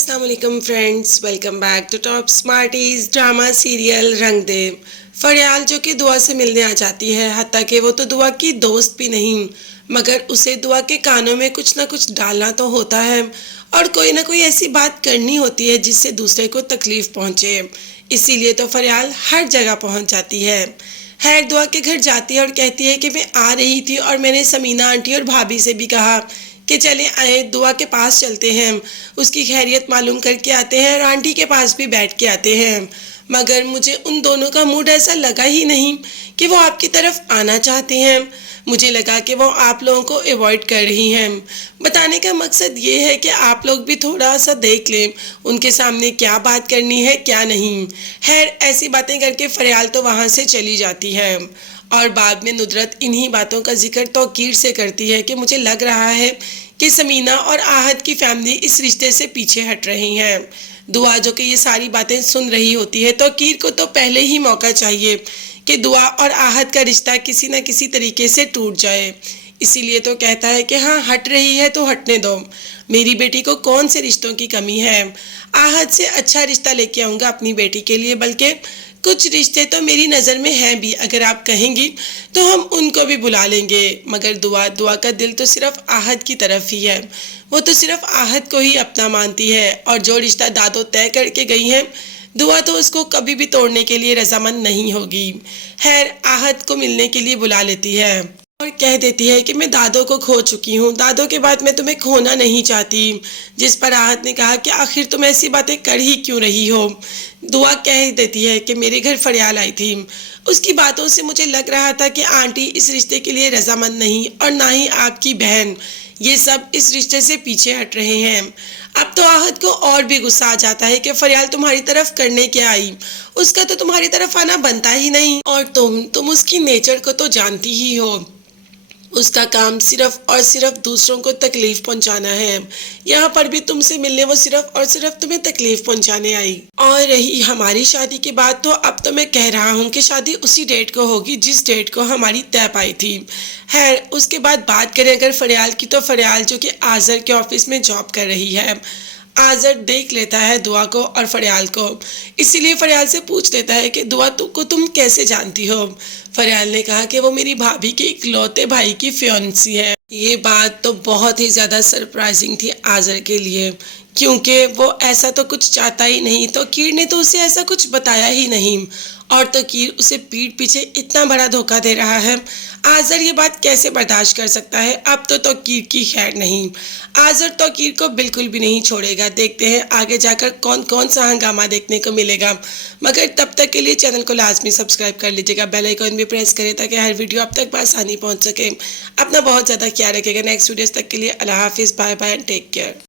अस्सलाम वालेकुम friends, welcome back to top smarties drama serial Rang De. फरियाल जो कि दुआ से मिलने आ जाती है, हत्ता कि वो तो दुआ की दोस्त भी नहीं, मगर उसे दुआ के कानों में कुछ ना कुछ डालना तो होता है और कोई ना कोई ऐसी बात करनी होती है जिससे दूसरे को तकलीफ पहुंचे। इसीलिए तो फरियाल हर जगह पहुंच जाती है। खैर दुआ के घर जाती है और कहती है कि मैं आ रही थी और मैंने समीना आंटी और भाभी से भी कहा कि चले आए दुआ के पास चलते हैं, उसकी खैरियत मालूम करके आते हैं और आंटी के पास भी बैठ के आते हैं। मगर मुझे उन दोनों का मूड ऐसा लगा ही नहीं कि वो आपकी तरफ आना चाहते हैं। मुझे लगा कि वो आप लोगों को अवॉइड कर रही हैं। बताने का मकसद ये है कि आप लोग भी थोड़ा सा देख लें उनके सामने क्या बात करनी है क्या नहीं। खैर ऐसी बातें करके फरियाल तो वहाँ से चली जाती है और बाद में नुदरत इन्हीं बातों का जिक्र तौकीर से करती है कि मुझे लग रहा है कि समीना और आहत की फैमिली इस रिश्ते से पीछे हट रही हैं। दुआ जो कि ये सारी बातें सुन रही होती है, तौकीर को तो पहले ही मौका चाहिए कि दुआ और आहत का रिश्ता किसी न किसी तरीके से टूट जाए। इसीलिए तो कहता है कि हाँ हट रही है तो हटने दो, मेरी बेटी को कौन से रिश्तों की कमी है। आहत से अच्छा रिश्ता लेके आऊँगा अपनी बेटी के लिए, बल्कि कुछ रिश्ते तो मेरी नज़र में हैं भी, अगर आप कहेंगी तो हम उनको भी बुला लेंगे। मगर दुआ का दिल तो सिर्फ आहत की तरफ ही है, वो तो सिर्फ आहत को ही अपना मानती है और जो रिश्ता दादो तय करके गई हैं दुआ तो उसको कभी भी तोड़ने के लिए रजामंद नहीं होगी। खैर आहत को मिलने के लिए बुला लेती है और कह देती है कि मैं दादो को खो चुकी हूँ, दादो के बाद मैं तुम्हें खोना नहीं चाहती। जिस पर आहत ने कहा कि आखिर तुम ऐसी बातें कर ही क्यों रही हो। दुआ कह देती है कि मेरे घर फरियाल आई थी, उसकी बातों से मुझे लग रहा था कि आंटी इस रिश्ते के लिए रजामंद नहीं और ना ही आपकी बहन, ये सब इस रिश्ते से पीछे हट रहे हैं। अब तो आहत को और भी गुस्सा आ जाता है कि फरियाल तुम्हारी तरफ करने क्या आई, उसका तो तुम्हारी तरफ आना बनता ही नहीं और तुम उसकी नेचर को तो जानती ही हो, उसका काम सिर्फ और सिर्फ दूसरों को तकलीफ पहुंचाना है। यहाँ पर भी तुमसे मिलने वो सिर्फ और सिर्फ तुम्हें तकलीफ पहुंचाने आई। और रही हमारी शादी की बात, तो अब तो मैं कह रहा हूँ कि शादी उसी डेट को होगी जिस डेट को हमारी तय पाई थी। खैर उसके बाद बात करें अगर फरियाल की, तो फरियाल जो कि आजर के ऑफिस में जॉब कर रही है, आजर देख लेता है दुआ को और फरियाल को, इसीलिए फरियाल से पूछ लेता है कि दुआ को तुम कैसे जानती हो। फरियाल ने कहा कि वो मेरी भाभी के इकलौते भाई की फियांसी है। ये बात तो बहुत ही ज़्यादा सरप्राइजिंग थी आजर के लिए, क्योंकि वो ऐसा तो कुछ चाहता ही नहीं, तो कीर ने तो उसे ऐसा कुछ बताया ही नहीं और तो कीर उसे पीठ पीछे इतना बड़ा धोखा दे रहा है। आजर ये बात कैसे बर्दाश्त कर सकता है। अब तो कीर की खैर नहीं, आजर तो कीर को बिल्कुल भी नहीं छोड़ेगा। देखते हैं आगे जाकर कौन कौन सा हंगामा देखने को मिलेगा, मगर तब तक के लिए चैनल को लाजमी सब्सक्राइब कर लीजिएगा, बेल आइकन भी प्रेस करें ताकि हर वीडियो आप तक आसानी पहुंच सके। अपना बहुत ज़्यादा ख्याल रखिएगा। नेक्स्ट वीडियोस तक के लिए अल्लाह हाफिज़, bye bye and take care.